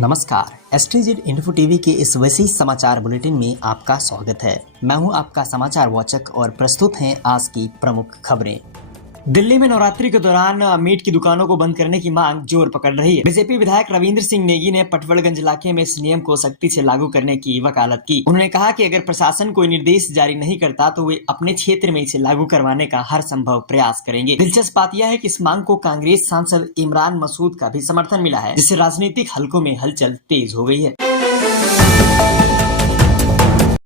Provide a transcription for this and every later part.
नमस्कार, एसटीजेड info TV के इस विशेष समाचार बुलेटिन में आपका स्वागत है। मैं हूं आपका समाचार वाचक और प्रस्तुत हैं आज की प्रमुख खबरें। दिल्ली में नवरात्रि के दौरान मीट की दुकानों को बंद करने की मांग जोर पकड़ रही है। बीजेपी विधायक रविंद्र सिंह नेगी ने पटवर्धन इलाके में इस नियम को सख्ती से लागू करने की वकालत की। उन्होंने कहा कि अगर प्रशासन कोई निर्देश जारी नहीं करता तो वे अपने क्षेत्र में इसे लागू करवाने का हर संभव प्रयास करेंगे। दिलचस्प बात यह है कि इस मांग को कांग्रेस सांसद इमरान मसूद का भी समर्थन मिला है, जिससे राजनीतिक हलकों में हलचल तेज हो गई है।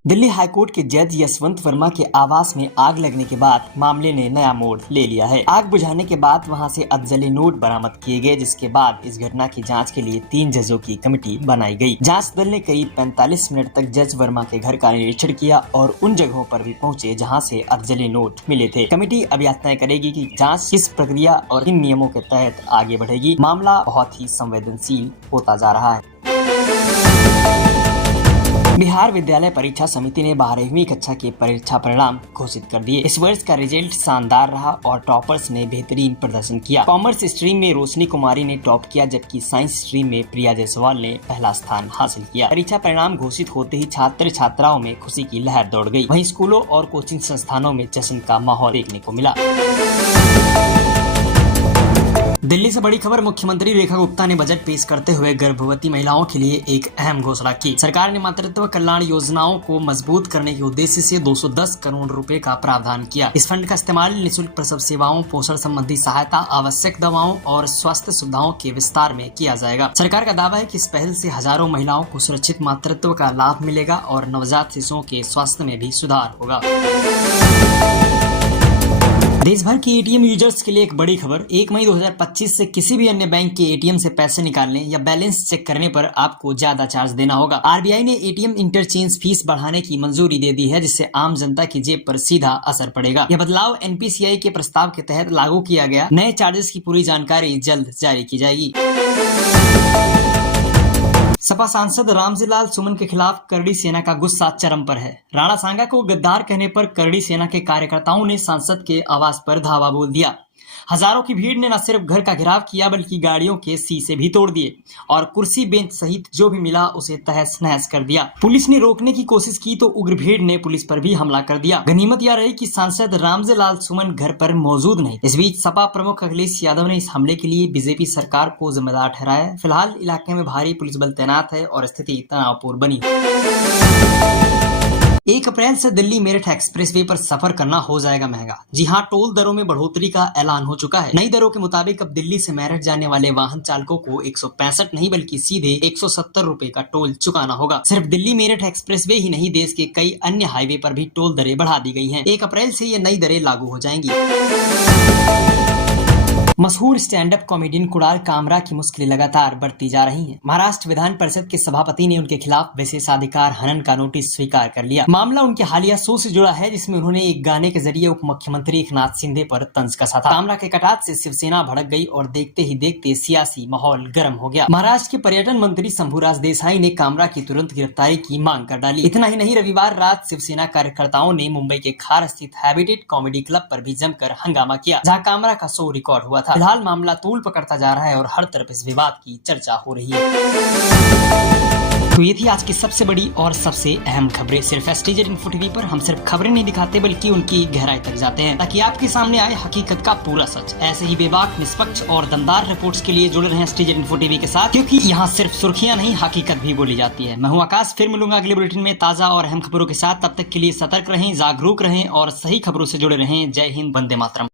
दिल्ली हाईकोर्ट के जज यशवंत वर्मा के आवास में आग लगने के बाद मामले ने नया मोड़ ले लिया है। आग बुझाने के बाद वहां से अधजले नोट बरामद किए गए, जिसके बाद इस घटना की जांच के लिए 3 जजों की कमेटी बनाई गई। जांच दल ने करीब 45 मिनट तक जज वर्मा के घर का निरीक्षण किया और उन जगहों पर भी पहुंचे जहां से अधजले नोट मिले थे। कमेटी अब यह तय करेगी कि जांच किस प्रक्रिया और किन नियमों के तहत आगे बढ़ेगी। मामला बहुत ही संवेदनशील होता जा रहा है। बिहार विद्यालय परीक्षा समिति ने 12वीं कक्षा के परीक्षा परिणाम घोषित कर दिए। इस वर्ष का रिजल्ट शानदार रहा और टॉपर्स ने बेहतरीन प्रदर्शन किया। कॉमर्स स्ट्रीम में रोशनी कुमारी ने टॉप किया, जबकि साइंस स्ट्रीम में प्रिया जायसवाल ने पहला स्थान हासिल किया। परीक्षा परिणाम घोषित होते ही छात्र छात्राओं में खुशी की लहर दौड़ गई। वहीं स्कूलों और कोचिंग संस्थानों में जश्न का माहौल देखने को मिला। दिल्ली से बड़ी खबर, मुख्यमंत्री रेखा गुप्ता ने बजट पेश करते हुए गर्भवती महिलाओं के लिए एक अहम घोषणा की। सरकार ने मातृत्व कल्याण योजनाओं को मजबूत करने के उद्देश्य से 210 करोड़ रुपए का प्रावधान किया। इस फंड का इस्तेमाल निःशुल्क प्रसव सेवाओं, पोषण संबंधी सहायता, आवश्यक दवाओं और स्वास्थ्य सुविधाओं के विस्तार में किया जाएगा। सरकार का दावा है कि इस पहल से हजारों महिलाओं को सुरक्षित मातृत्व का लाभ मिलेगा और नवजात शिशुओं के स्वास्थ्य में भी सुधार होगा। देश भर के एटीएम यूजर्स के लिए एक बड़ी खबर, 1 मई 2025 से किसी भी अन्य बैंक के एटीएम से पैसे निकालने या बैलेंस चेक करने पर आपको ज्यादा चार्ज देना होगा। आरबीआई ने एटीएम इंटरचेंज फीस बढ़ाने की मंजूरी दे दी है, जिससे आम जनता की जेब पर सीधा असर पड़ेगा। यह बदलाव एनपीसीआई के प्रस्ताव के तहत लागू किया गया। नए चार्जेस की पूरी जानकारी जल्द जारी की जाएगी। सपा सांसद रामजीलाल सुमन के खिलाफ करड़ी सेना का गुस्सा चरम पर है। राणा सांगा को गद्दार कहने पर करड़ी सेना के कार्यकर्ताओं ने सांसद के आवास पर धावा बोल दिया। हजारों की भीड़ ने न सिर्फ घर का घेराव किया, बल्कि गाड़ियों के शीशे भी तोड़ दिए और कुर्सी बेंच सहित जो भी मिला उसे तहस नहस कर दिया। पुलिस ने रोकने की कोशिश की तो उग्र भीड़ ने पुलिस पर भी हमला कर दिया। गनीमत यह रही कि सांसद रामजीलाल सुमन घर पर मौजूद नहीं। इस बीच सपा प्रमुख अखिलेश यादव ने इस हमले के लिए बीजेपी सरकार को जिम्मेदार ठहराया। फिलहाल इलाके में भारी पुलिस बल तैनात है और स्थिति तनावपूर्ण बनी। 1 अप्रैल से दिल्ली मेरठ एक्सप्रेसवे पर सफर करना हो जाएगा महंगा। जी हां, टोल दरों में बढ़ोतरी का ऐलान हो चुका है। नई दरों के मुताबिक अब दिल्ली से मेरठ जाने वाले वाहन चालकों को 165 नहीं बल्कि सीधे 170 रुपए का टोल चुकाना होगा। सिर्फ दिल्ली मेरठ एक्सप्रेसवे ही नहीं, देश के कई अन्य हाईवे पर भी टोल दरें बढ़ा दी गई हैं। 1 अप्रैल से ये नई दरें लागू हो जाएंगी। मशहूर stand up comedian Kunal Kamra की मुश्किलें लगातार बढ़ती जा रही हैं। महाराष्ट्र विधान परिषद के सभापति ने उनके खिलाफ विशेषाधिकार हनन का नोटिस स्वीकार कर लिया। मामला उनके हालिया शो से जुड़ा है, जिसमें उन्होंने एक गाने के जरिए उप मुख्यमंत्री एकनाथ शिंदे पर तंज कसा था। कामरा के कटाक्ष से शिवसेना भड़क गई और देखते ही देखते सियासी माहौल गर्म हो गया। महाराष्ट्र के पर्यटन मंत्री शंभूराज देसाई ने कामरा की तुरंत गिरफ्तारी की मांग कर डाली। इतना ही नहीं, रविवार रात शिवसेना कार्यकर्ताओं ने मुंबई के खार स्थित हैबिटेट कॉमेडी क्लब पर भी जमकर हंगामा किया, जहाँ कामरा का शो रिकॉर्ड हुआ था। फिलहाल मामला तूल पकड़ता जा रहा है और हर तरफ इस विवाद की चर्चा हो रही है। तो ये थी आज की सबसे बड़ी और सबसे अहम खबरें। सिर्फ एसटीजेड इन्फो टीवी पर हम सिर्फ खबरें नहीं दिखाते, बल्कि उनकी गहराई तक जाते हैं, ताकि आपके सामने आए हकीकत का पूरा सच। ऐसे ही बेबाक, निष्पक्ष और दमदार रिपोर्ट्स के लिए जुड़े रहें एसटीजेड इन्फो टीवी के साथ, क्योंकि यहाँ सिर्फ सुर्खियां नहीं, हकीकत भी बोली जाती है। मैं हूँ आकाश, फिर मिलूंगा अगले बुलेटिन में ताजा और अहम खबरों के साथ। तब तक के लिए सतर्क रहें, जागरूक रहें और सही खबरों से जुड़े रहें। जय हिंद, वंदे मातरम।